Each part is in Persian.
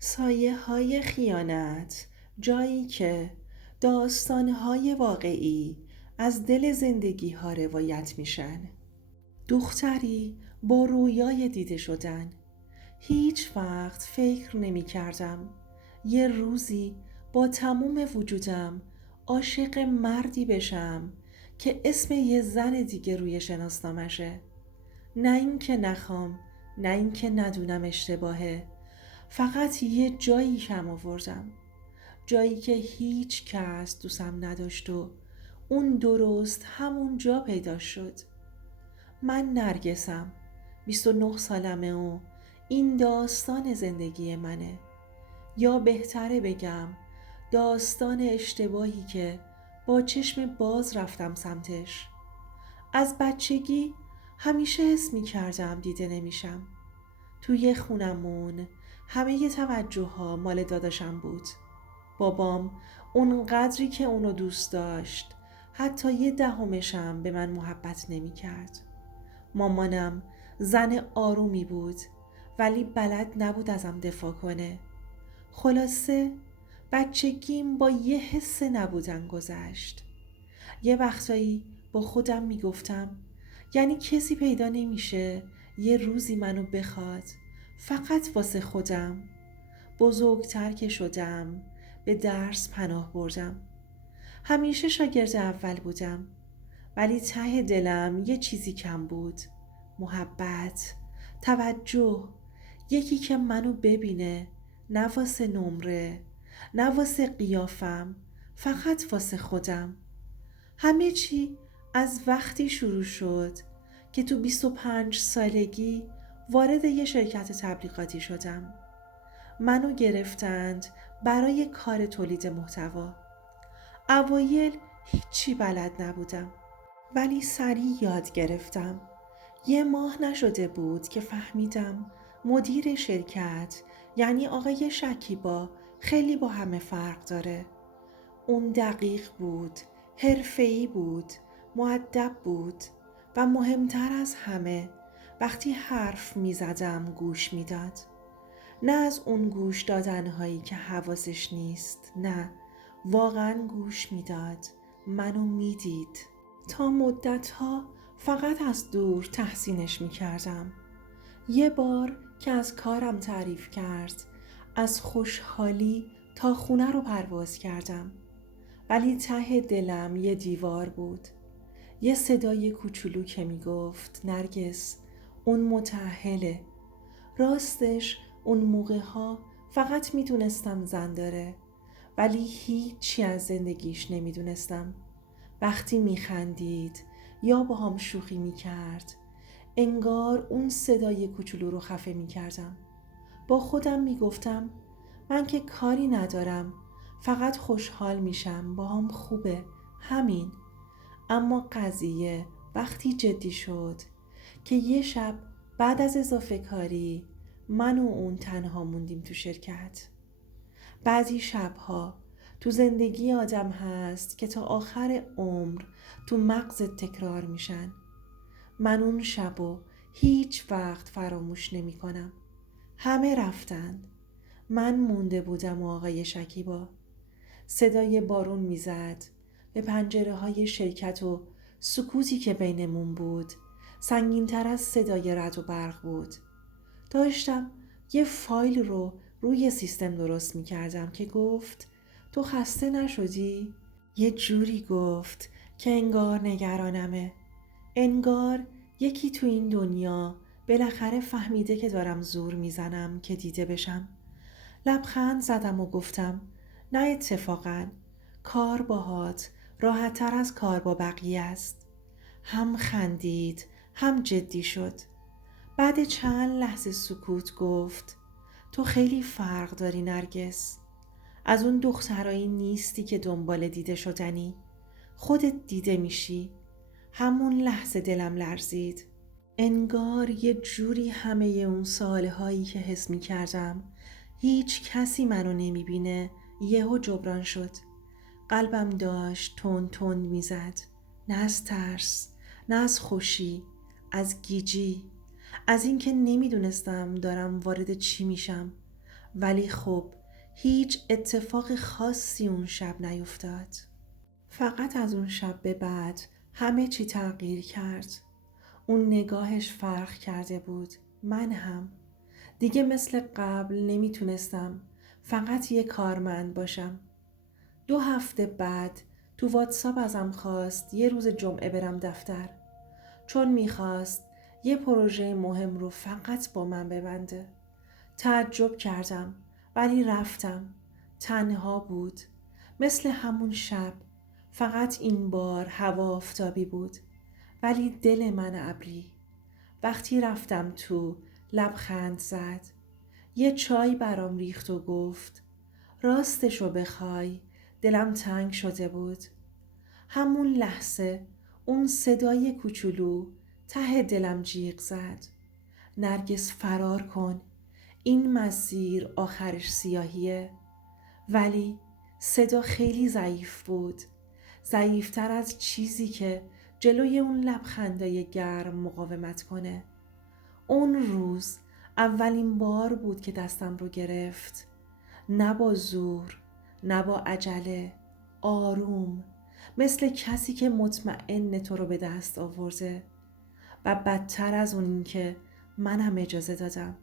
سایه‌های خیانت، جایی که داستان‌های واقعی از دل زندگی‌ها روایت میشن. دختری با رویای دیده شدن. هیچ وقت فکر نمی کردم یه روزی با تموم وجودم عاشق مردی بشم که اسم یه زن دیگه روی شناسنامشه. نه این که نخوام، نه این که ندونم اشتباهه، فقط یه جایی کم آوردم، جایی که هیچ کس دوستم نداشت و اون درست همون جا پیدا شد. من نرگسم، 29 سالمه و این داستان زندگی منه، یا بهتره بگم داستان اشتباهی که با چشم باز رفتم سمتش. از بچگی همیشه حس می کردم دیده نمیشم. توی خونمون همه توجه ها مال داداشم بود. بابام اون قدری که اونو دوست داشت حتی 1/10 به من محبت نمی کرد. مامانم زن آرومی بود ولی بلد نبود ازم دفاع کنه. خلاصه بچگیم با یه حس نبودن گذشت. یه وقتایی با خودم میگفتم یعنی کسی پیدا نمیشه یه روزی منو بخواد، فقط واسه خودم. بزرگتر که شدم به درس پناه بردم. همیشه شاگرد اول بودم ولی ته دلم یه چیزی کم بود. محبت، توجه، یکی که منو ببینه، نه واسه نمره، نه واسه قیافم، فقط واسه خودم. همه چی از وقتی شروع شد که تو 25 سالگی وارد یه شرکت تبلیغاتی شدم. منو گرفتند برای کار تولید محتوا. اوایل هیچی بلد نبودم ولی سریع یاد گرفتم. 1 ماه نشده بود که فهمیدم مدیر شرکت یعنی آقای شکیبا خیلی با همه فرق داره. اون دقیق بود، حرفه‌ای بود، مؤدب بود و مهمتر از همه وقتی حرف می زدم گوش می داد. نه از اون گوش دادنهایی که حواسش نیست، نه، واقعا گوش می داد، منو می دید. تا مدتها فقط از دور تحسینش می کردم. یه بار که از کارم تعریف کرد از خوشحالی تا خونه رو پرواز کردم، ولی ته دلم یه دیوار بود. یه صدای کوچولو که می گفت نرگس، اون متأهله. راستش اون موقع ها فقط می دونستم زن داره ولی هیچی از زندگیش نمی دونستم. وقتی می خندید یا با هم شوخی می کرد انگار اون صدای کوچولو رو خفه می کردم. با خودم می گفتم من که کاری ندارم، فقط خوشحال میشم، با هم خوبه، همین. اما قضیه وقتی جدی شد که یه شب بعد از اضافه کاری من و اون تنها موندیم تو شرکت. بعضی شبها تو زندگی آدم هست که تا آخر عمر تو مغزت تکرار میشن. من اون شبو هیچ وقت فراموش نمی کنم. همه رفتن، من مونده بودم و آقای شکیبا. صدای بارون میزد به پنجره های شرکت و سکوتی که بینمون بود سنگین‌تر از صدای رعد و برق بود. داشتم یه فایل رو روی سیستم درست میکردم که گفت تو خسته نشدی؟ یه جوری گفت که انگار نگرانمه، انگار یکی تو این دنیا بالاخره فهمیده که دارم زور میزنم که دیده بشم. لبخند زدم و گفتم نه اتفاقاً، کار باهات راحت‌تر از کار با بقیه است. هم خندید هم جدی شد. بعد چند لحظه سکوت گفت تو خیلی فرق داری نرگس. از اون دخترایی نیستی که دنبال دیده شدنی، خودت دیده میشی. همون لحظه دلم لرزید. انگار یه جوری همه اون سالهایی که حس می کردم هیچ کسی منو نمی بینه یهو جبران شد. قلبم داشت تند تند می زد. نه از ترس، نه از خوشی، از گیجی، از اینکه نمی دونستم دارم وارد چی میشم ولی خب هیچ اتفاق خاصی اون شب نیفتاد. فقط از اون شب به بعد همه چی تغییر کرد. اون نگاهش فرق کرده بود. من هم دیگه مثل قبل نمیتونستم فقط یه کارمند باشم. 2 هفته بعد تو واتساپ ازم خواست یه روز جمعه برم دفتر، چون میخواست یه پروژه مهم رو فقط با من ببنده. تعجب کردم ولی رفتم. تنها بود، مثل همون شب، فقط این بار هوا آفتابی بود ولی دل من ابری. وقتی رفتم تو لبخند زد، یه چای برام ریخت و گفت راستشو بخوای دلم تنگ شده بود. همون لحظه اون صدای کوچولو ته دلم جیغ زد: نرگس فرار کن، این مسیر آخرش سیاهیه. ولی صدا خیلی ضعیف بود، ضعیفتر از چیزی که جلوی اون لبخندای گرم مقاومت کنه. اون روز اولین بار بود که دستم رو گرفت، نه با زور، نه با عجله، آروم، مثل کسی که مطمئن تو رو به دست آورده. و بدتر از اون این که منم اجازه دادم.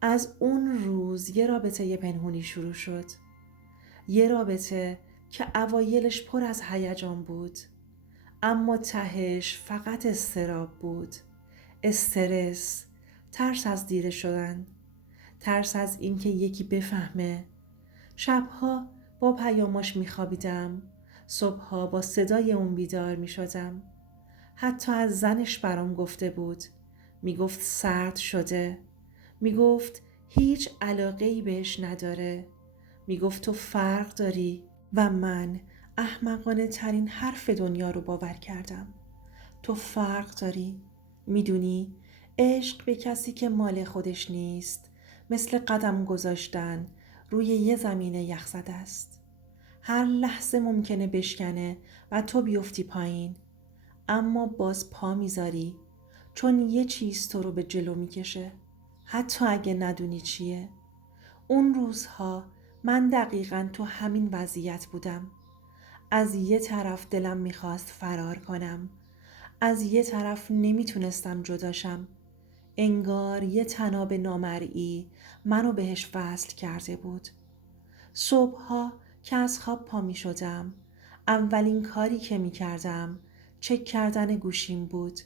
از اون روز یه رابطه پنهونی شروع شد. یه رابطه که اوایلش پر از هیجان بود، اما تهش فقط اضطراب بود. استرس، ترس از دیده شدن، ترس از اینکه یکی بفهمه. شبها با پیاماش میخوابیدم، صبحها با صدای اون بیدار میشدم. حتی از زنش برام گفته بود. میگفت سرد شده، میگفت هیچ علاقه‌ای بهش نداره، میگفت تو فرق داری. و من احمقانه ترین حرف دنیا رو باور کردم. تو فرق داری. میدونی عشق به کسی که مال خودش نیست مثل قدم گذاشتن روی یه زمین یخزده است. هر لحظه ممکنه بشکنه و تو بیفتی پایین، اما باز پا میذاری، چون یه چیز تو رو به جلو میکشه، حتی اگه ندونی چیه. اون روزها من دقیقاً تو همین وضعیت بودم. از یه طرف دلم میخواست فرار کنم، از یه طرف نمیتونستم جداشم. انگار یه طناب نامرئی منو بهش وصل کرده بود. صبحها که از خواب پا می شدم، اولین کاری که می کردم چک کردن گوشیم بود.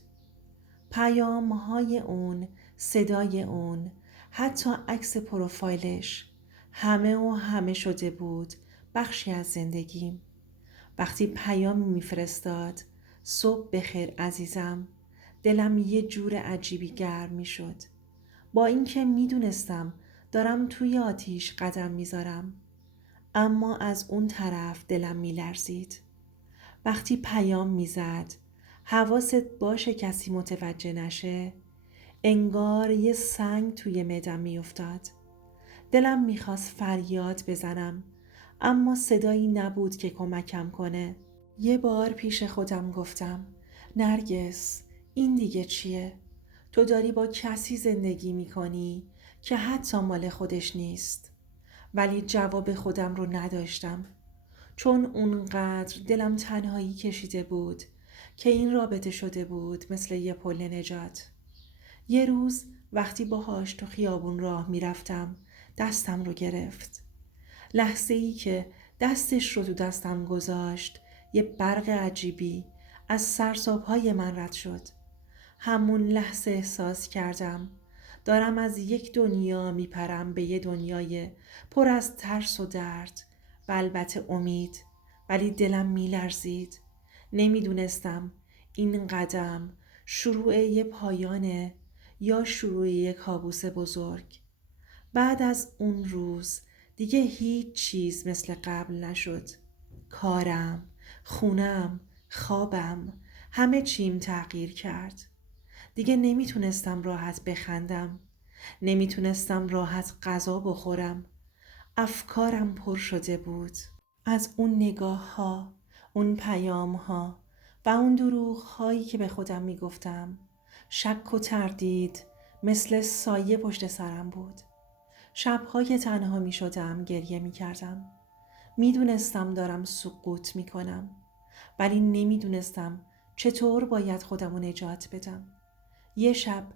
پیام‌های اون، صدای اون، حتی عکس پروفایلش، همه شده بود بخشی از زندگیم. وقتی پیامی میفرستاد صبح بخیر عزیزم، دلم یه جور عجیبی گرم می شد. با اینکه میدونستم دارم توی آتیش قدم میذارم، اما از اون طرف دلم میلرزید. وقتی پیام میزد حواست باشه کسی متوجه نشه، انگار یه سنگ توی معدم میافتاد. دلم میخواست فریاد بزنم، اما صدایی نبود که کمکم کنه. یه بار پیش خودم گفتم نرگس، این دیگه چیه؟ تو داری با کسی زندگی میکنی که حتی مال خودش نیست. ولی جواب خودم رو نداشتم، چون اونقدر دلم تنهایی کشیده بود که این رابطه شده بود مثل یه پل نجات. یه روز وقتی باهاش تو خیابون راه میرفتم دستم رو گرفت. لحظه ای که دستش رو تو دستم گذاشت یه برق عجیبی از سرساپهای من رد شد. همون لحظه احساس کردم دارم از یک دنیا میپرم به یه دنیای پر از ترس و درد و البته امید. ولی دلم میلرزید. نمیدونستم این قدم شروع یه پایانه یا شروع یه کابوس بزرگ. بعد از اون روز دیگه هیچ چیز مثل قبل نشد. کارم، خونم، خوابم، همه چیم تغییر کرد. دیگه نمیتونستم راحت بخندم، نمیتونستم راحت غذا بخورم. افکارم پر شده بود از اون نگاه ها، اون پیام ها و اون دروغ هایی که به خودم میگفتم. شک و تردید مثل سایه پشت سرم بود. شب‌های تنها می شدم گریه می کردم. می دونستم دارم سقوط می کنم. ولی نمی دونستم چطور باید خودمو نجات بدم. یه شب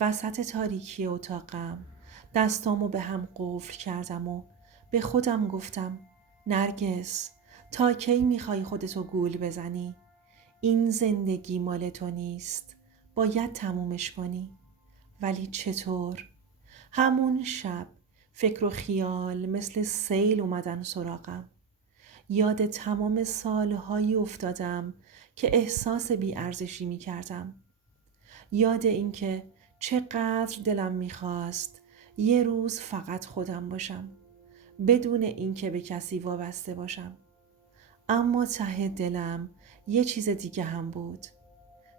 وسط تاریکی اتاقم دستامو به هم قفل کردم و به خودم گفتم نرگس، تا کی میخوای خودتو گول بزنی؟ این زندگی مال تو نیست، باید تمومش کنی. ولی چطور؟ همون شب فکر و خیال مثل سیل اومدن سراغم. یاد تمام سالهایی افتادم که احساس بی‌ارزشی میکردم. یاد اینکه چقدر دلم میخواست یه روز فقط خودم باشم، بدون اینکه به کسی وابسته باشم. اما ته دلم یه چیز دیگه هم بود.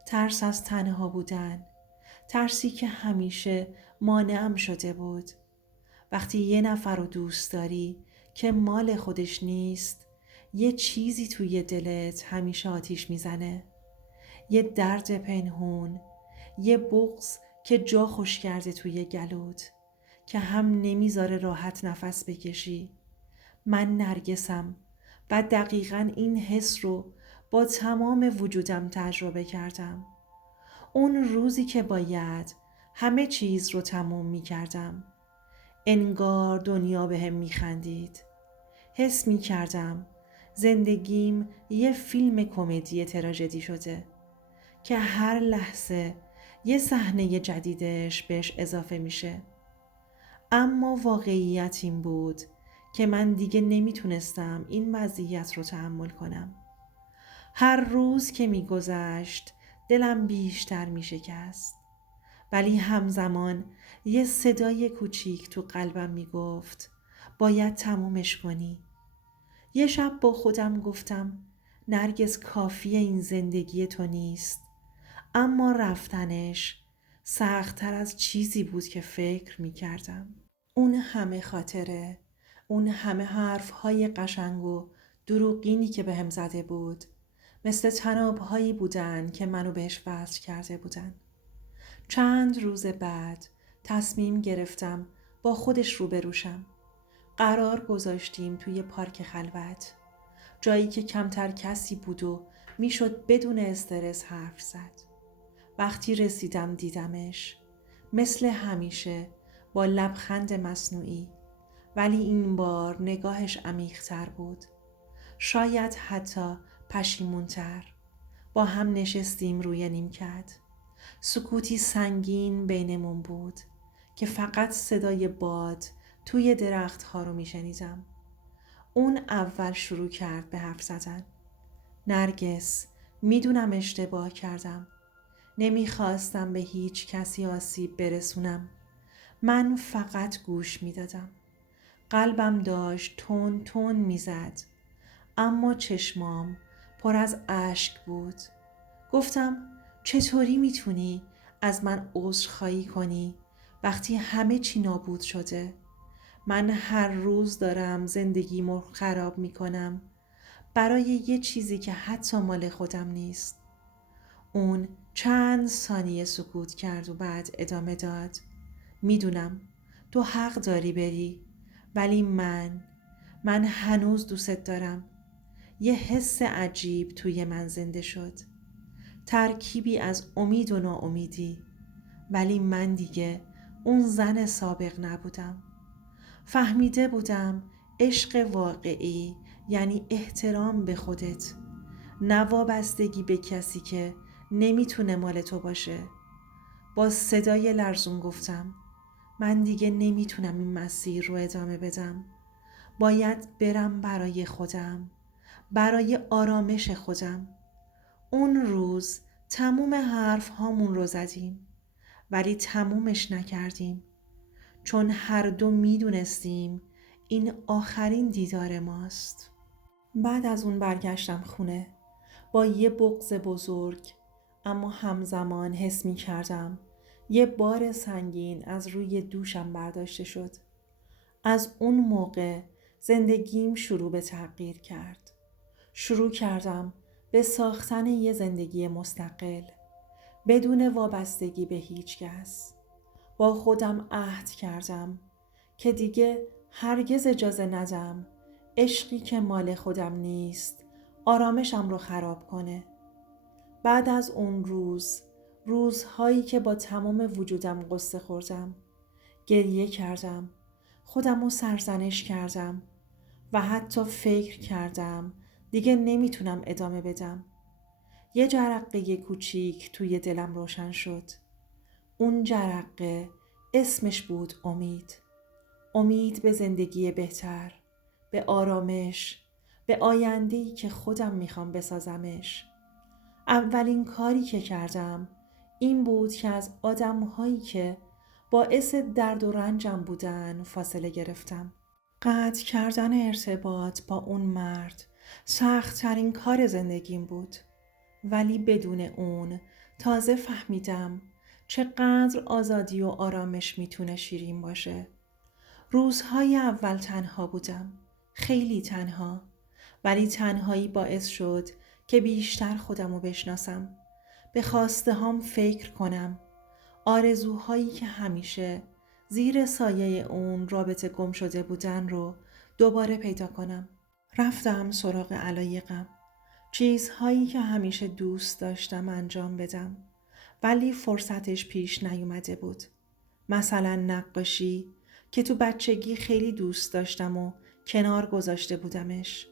ترس از تنها بودن. ترسی که همیشه مانعم شده بود. وقتی یه نفر رو دوست داری که مال خودش نیست، یه چیزی توی دلت همیشه آتیش میزنه. یه درد پنهون، یه بغض که جا خوش کرده توی گلوت، که هم نمیذاره راحت نفس بکشی. من نرگسم و دقیقاً این حس رو با تمام وجودم تجربه کردم. اون روزی که باید همه چیز رو تموم می کردم. انگار دنیا بهم می خندید. حس می کردم زندگیم یه فیلم کمدی تراژدی شده که هر لحظه یه صحنه جدیدش بهش اضافه میشه. اما واقعیت این بود که من دیگه نمیتونستم این وضعیت رو تحمل کنم. هر روز که میگذشت دلم بیشتر میشکست. ولی همزمان یه صدای کوچیک تو قلبم میگفت باید تمومش کنی. یه شب با خودم گفتم نرگس، کافیه این زندگی تو نیست. اما رفتنش سخت‌تر از چیزی بود که فکر می‌کردم. اون همه خاطره، اون همه حرف‌های قشنگ و دروغینی که بهم زده بود، مثل طناب‌هایی بودن که منو بهش وصل کرده بودن. چند روز بعد تصمیم گرفتم با خودش روبروشم. قرار گذاشتیم توی پارک خلوت، جایی که کمتر کسی بود و میشد بدون استرس حرف زد. وقتی رسیدم دیدمش، مثل همیشه با لبخند مصنوعی، ولی این بار نگاهش عمیق‌تر بود. شاید حتی پشیمون‌تر. با هم نشستیم روی نیمکت. سکوتی سنگین بینمون بود که فقط صدای باد توی درخت‌ها رو میشنیدم. اون اول شروع کرد به حرف زدن. نرگس، میدونم اشتباه کردم. نمیخواستم به هیچ کسی آسیب برسونم. من فقط گوش میدادم. قلبم داشت تون تون میزد. اما چشمام پر از اشک بود. گفتم چطوری میتونی از من عذرخواهی کنی وقتی همه چی نابود شده؟ من هر روز دارم زندگیمو خراب میکنم برای یه چیزی که حتی مال خودم نیست. اون چند ثانیه سکوت کرد و بعد ادامه داد. میدونم تو حق داری بری، ولی من هنوز دوست دارم. یه حس عجیب توی من زنده شد. ترکیبی از امید و ناامیدی. ولی من دیگه اون زن سابق نبودم. فهمیده بودم عشق واقعی یعنی احترام به خودت، نه وابستگی به کسی که نمیتونه مال تو باشه. با صدای لرزون گفتم من دیگه نمیتونم این مسیر رو ادامه بدم. باید برم برای خودم، برای آرامش خودم. اون روز تموم حرف هامون رو زدیم، ولی تمومش نکردیم، چون هر دو میدونستیم این آخرین دیدار ماست. بعد از اون برگشتم خونه با یه بغض بزرگ، اما همزمان حس می کردم یه بار سنگین از روی دوشم برداشته شد. از اون موقع زندگیم شروع به تغییر کرد. شروع کردم به ساختن یه زندگی مستقل، بدون وابستگی به هیچ کس. با خودم عهد کردم که دیگه هرگز اجازه ندم عشقی که مال خودم نیست آرامشم رو خراب کنه. بعد از اون روزهایی که با تمام وجودم قصه خوردم، گریه کردم، خودم رو سرزنش کردم و حتی فکر کردم دیگه نمیتونم ادامه بدم. یه جرقه کوچیک توی دلم روشن شد. اون جرقه اسمش بود امید. امید به زندگی بهتر، به آرامش، به آینده‌ای که خودم میخوام بسازمش. اولین کاری که کردم این بود که از آدم‌هایی که باعث درد و رنجم بودن فاصله گرفتم. قطع کردن ارتباط با اون مرد سخت‌ترین کار زندگیم بود. ولی بدون اون تازه فهمیدم چقدر آزادی و آرامش میتونه شیرین باشه. روزهای اول تنها بودم، خیلی تنها، ولی تنهایی باعث شد که بیشتر خودم رو بشناسم، به خواسته هام فکر کنم، آرزوهایی که همیشه زیر سایه اون رابطه گم شده بودن رو دوباره پیدا کنم. رفتم سراغ علایقم، چیزهایی که همیشه دوست داشتم انجام بدم ولی فرصتش پیش نیومده بود. مثلا نقاشی که تو بچگی خیلی دوست داشتم و کنار گذاشته بودمش.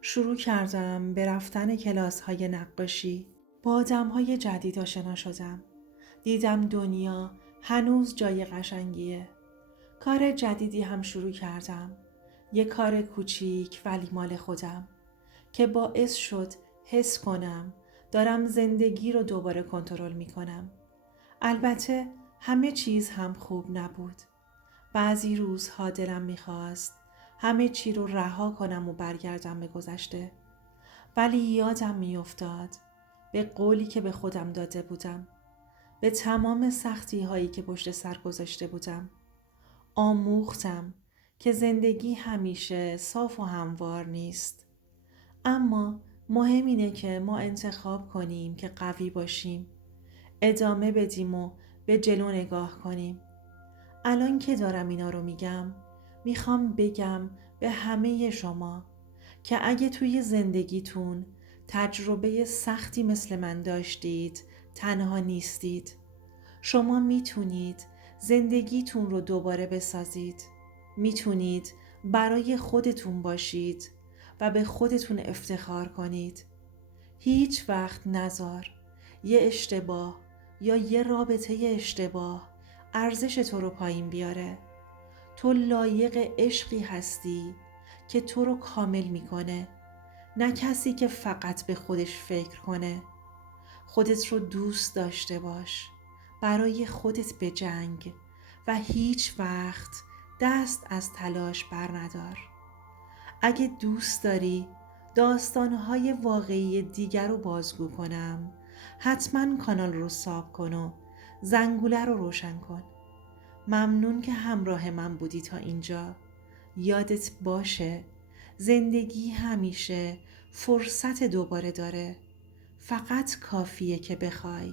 شروع کردم به رفتن کلاس‌های نقاشی. با آدم‌های جدید آشنا شدم. دیدم دنیا هنوز جای قشنگیه. کار جدیدی هم شروع کردم. یه کار کوچیک ولی مال خودم که باعث شد حس کنم دارم زندگی رو دوباره کنترل میکنم. البته همه چیز هم خوب نبود. بعضی روزها دلم میخواست همه چی رو رها کنم و برگردم به گذشته. ولی یادم میافتاد به قولی که به خودم داده بودم، به تمام سختی هایی که پشت سر گذاشته بودم. آموختم که زندگی همیشه صاف و هموار نیست. اما مهم اینه که ما انتخاب کنیم که قوی باشیم، ادامه بدیم و به جلو نگاه کنیم. الان که دارم اینا رو میخوام بگم به همه شما که اگه توی زندگیتون تجربه سختی مثل من داشتید، تنها نیستید. شما میتونید زندگیتون رو دوباره بسازید. میتونید برای خودتون باشید و به خودتون افتخار کنید. هیچ وقت نذار یه اشتباه یا یه رابطه اشتباه ارزش تو رو پایین بیاره. تو لایق عشقی هستی که تو رو کامل میکنه، نه کسی که فقط به خودش فکر کنه. خودت رو دوست داشته باش، برای خودت بجنگ و هیچ وقت دست از تلاش بر ندار. اگه دوست داری داستانهای واقعی دیگر رو بازگو کنم، حتما کانال رو ساب کن و زنگوله رو روشن کن. ممنون که همراه من بودی تا اینجا. یادت باشه زندگی همیشه فرصت دوباره داره، فقط کافیه که بخوای.